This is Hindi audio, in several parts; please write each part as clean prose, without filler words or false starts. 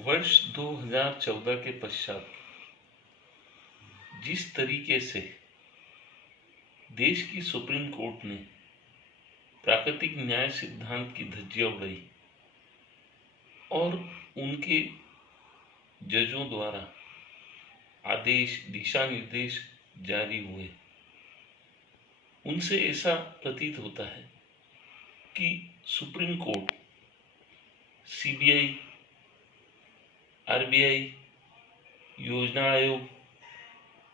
वर्ष 2014 के पश्चात जिस तरीके से देश की सुप्रीम कोर्ट ने प्राकृतिक न्याय सिद्धांत की धज्जियां उड़ाई और उनके जजों द्वारा आदेश दिशा निर्देश जारी हुए, उनसे ऐसा प्रतीत होता है कि सुप्रीम कोर्ट, सीबीआई, आरबीआई, योजना आयोग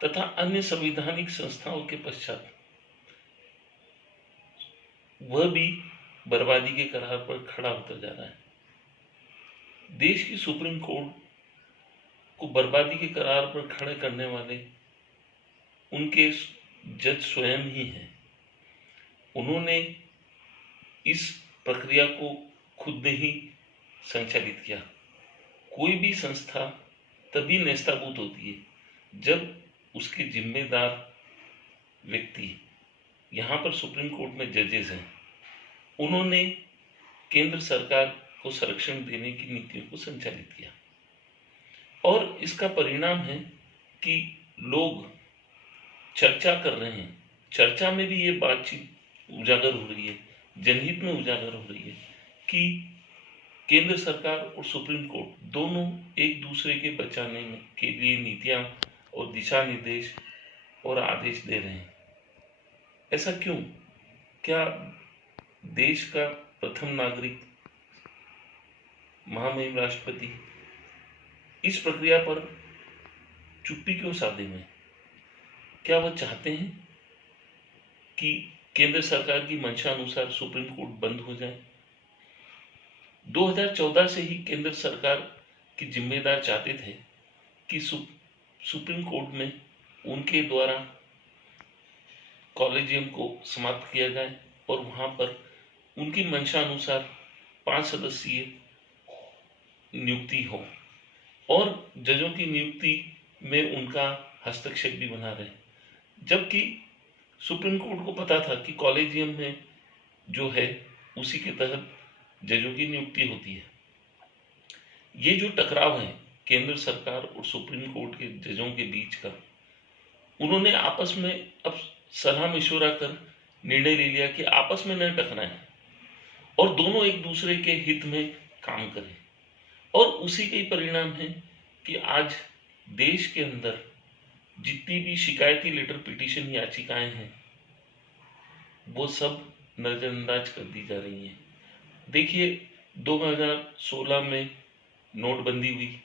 तथा अन्य संवैधानिक संस्थाओं के पश्चात वह भी बर्बादी के कगार पर खड़ा होता जा रहा है। देश की सुप्रीम कोर्ट को बर्बादी के कगार पर खड़े करने वाले उनके जज स्वयं ही हैं। उन्होंने इस प्रक्रिया को खुद ने ही संचालित किया। कोई भी संस्था तभी नेस्ताभूत होती है जब उसके जिम्मेदार व्यक्ति, यहाँ पर सुप्रीम कोर्ट में जजेस हैं, उन्होंने केंद्र सरकार को संरक्षण देने की नीतियों को संचालित किया और इसका परिणाम है कि लोग चर्चा कर रहे हैं। चर्चा में भी ये बातचीत उजागर हो रही है, जनहित में उजागर हो रही है कि केंद्र सरकार और सुप्रीम कोर्ट दोनों एक दूसरे के बचाने के लिए नीतियां और दिशा निर्देश और आदेश दे रहे हैं। ऐसा क्यों? क्या देश का प्रथम नागरिक, महामहिम राष्ट्रपति इस प्रक्रिया पर चुप्पी क्यों साधे हुए? क्या वह चाहते हैं कि केंद्र सरकार की मंशा अनुसार सुप्रीम कोर्ट बंद हो जाए? 2014 से ही केंद्र सरकार के जिम्मेदार चाहते थे कि सुप्रीम कोर्ट में उनके द्वारा कॉलेजियम को समाप्त किया जाए और वहां पर उनकी मंशा अनुसार 5 सदस्यीय नियुक्ति हो और जजों की नियुक्ति में उनका हस्तक्षेप भी बना रहे, जबकि सुप्रीम कोर्ट को पता था कि कॉलेजियम में जो है उसी के तहत जजों की नियुक्ति होती है। ये जो टकराव है केंद्र सरकार और सुप्रीम कोर्ट के जजों के बीच का, उन्होंने आपस में अब सलाह मशवरा कर निर्णय ले लिया कि आपस में न टकराएं और दोनों एक दूसरे के हित में काम करें। और उसी के परिणाम है कि आज देश के अंदर जितनी भी शिकायती लेटर, पिटीशन, याचिकाएं हैं, वो सब नजरअंदाज कर दी जा रही हैं। देखिए, 2016 में नोटबंदी हुई।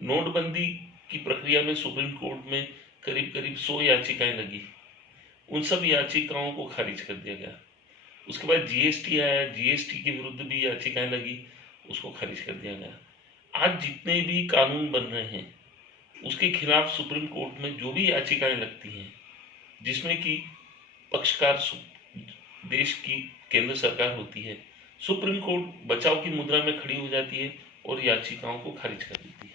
नोटबंदी की प्रक्रिया में सुप्रीम कोर्ट में करीब करीब 100 याचिकाएं लगी। उन सब याचिकाओं को खारिज कर दिया गया। उसके बाद जीएसटी आया, जीएसटी के विरुद्ध भी याचिकाएं लगी, उसको खारिज कर दिया गया। आज जितने भी कानून बन रहे हैं उसके खिलाफ सुप्रीम कोर्ट में जो भी याचिकाएं लगती हैं, जिसमें कि पक्षकार देश की केंद्र सरकार होती है, सुप्रीम कोर्ट बचाव की मुद्रा में खड़ी हो जाती है और याचिकाओं को खारिज कर देती है।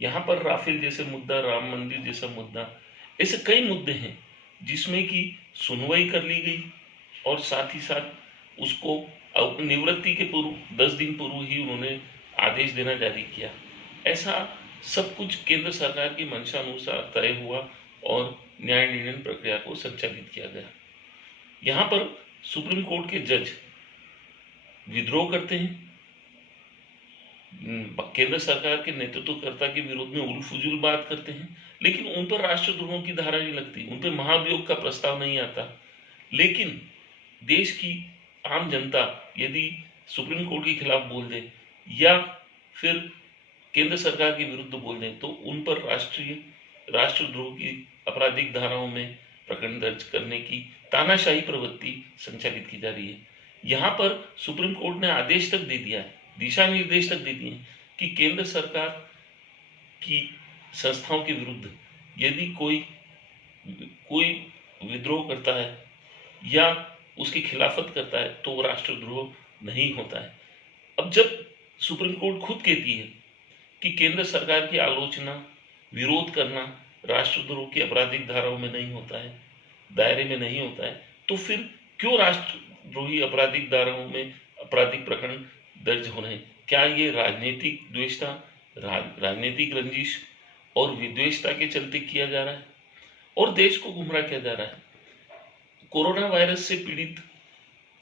यहाँ पर राफेल जैसे मुद्दा, राम मंदिर जैसा मुद्दा, ऐसे कई मुद्दे हैं जिसमें कि सुनवाई कर ली गई और साथ ही साथ उसको निवृत्ति के पूर्व 10 दिन पूर्व ही उन्होंने आदेश देना जारी किया। ऐसा सब कुछ केंद्र सरकार की मंशा अनुसार तय हुआ और न्याय निर्णय प्रक्रिया को संचालित किया गया। यहाँ पर सुप्रीम कोर्ट के जज विद्रोह करते हैं, केंद्र सरकार के नेतृत्वकर्ता के विरोध में उल फुजूल बात करते हैं, लेकिन उन पर राष्ट्रद्रोह की धारा नहीं लगती, उन पर महाभियोग का प्रस्ताव नहीं आता। लेकिन देश की आम जनता यदि सुप्रीम कोर्ट के खिलाफ बोल दे या फिर केंद्र सरकार के विरुद्ध बोल दे तो उन पर राष्ट्रद्रोह की आपराधिक धाराओं में प्रकरण दर्ज करने की तानाशाही प्रवृत्ति संचालित की जा रही है। यहाँ पर सुप्रीम कोर्ट ने आदेश तक दे दिया है, दिशा निर्देश तक दे दिए हैं कि केंद्र सरकार की संस्थाओं के विरुद्ध यदि कोई विद्रोह करता है या उसकी खिलाफत करता है तो वो राष्ट्रद्रोह नहीं होता है। अब जब सुप्रीम कोर्ट खुद कहती है कि केंद्र सरकार की आलोचना, विरोध करना राष्ट्रद्रोह की आपराधिक धाराओं में नहीं होता है, दायरे में नहीं होता है, तो फिर क्यों राष्ट्रद्रोही आपराधिक धाराओं में आपराधिक प्रकरण दर्ज हो रहे हैं? क्या ये राजनीतिक द्वेषता, राजनीतिक रंजिश और विद्वेषता के चलते किया जा रहा है और देश को गुमराह किया जा रहा है? कोरोना वायरस से पीड़ित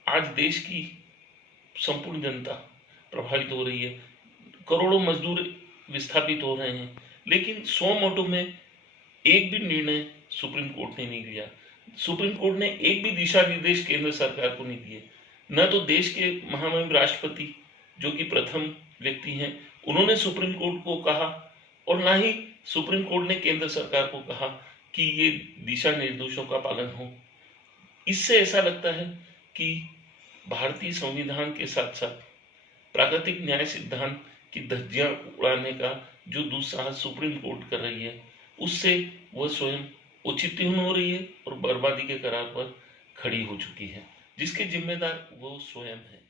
आज देश की संपूर्ण जनता प्रभावित हो रही है, करोड़ों मजदूर विस्थापित हो रहे हैं, लेकिन सो मोटो में एक भी निर्णय सुप्रीम कोर्ट ने नहीं लिया। सुप्रीम कोर्ट ने एक भी दिशा निर्देश केंद्र सरकार को नहीं दिए। न तो देश के महामहिम राष्ट्रपति जो कि प्रथम व्यक्ति हैं उन्होंने सुप्रीम कोर्ट को कहा और ना ही सुप्रीम कोर्ट ने केंद्र सरकार को कहा कि ये दिशा निर्देशों का पालन हो। इससे ऐसा लगता है कि भारतीय संविधान के साथ साथ प्राकृतिक न्याय सिद्धांत की धज्जियां उड़ाने का जो दुस्साहस सुप्रीम कोर्ट कर रही है उससे वह स्वयं औचित्यहीन हो रही है और बर्बादी के कगार पर खड़ी हो चुकी है, जिसके जिम्मेदार वो स्वयं है।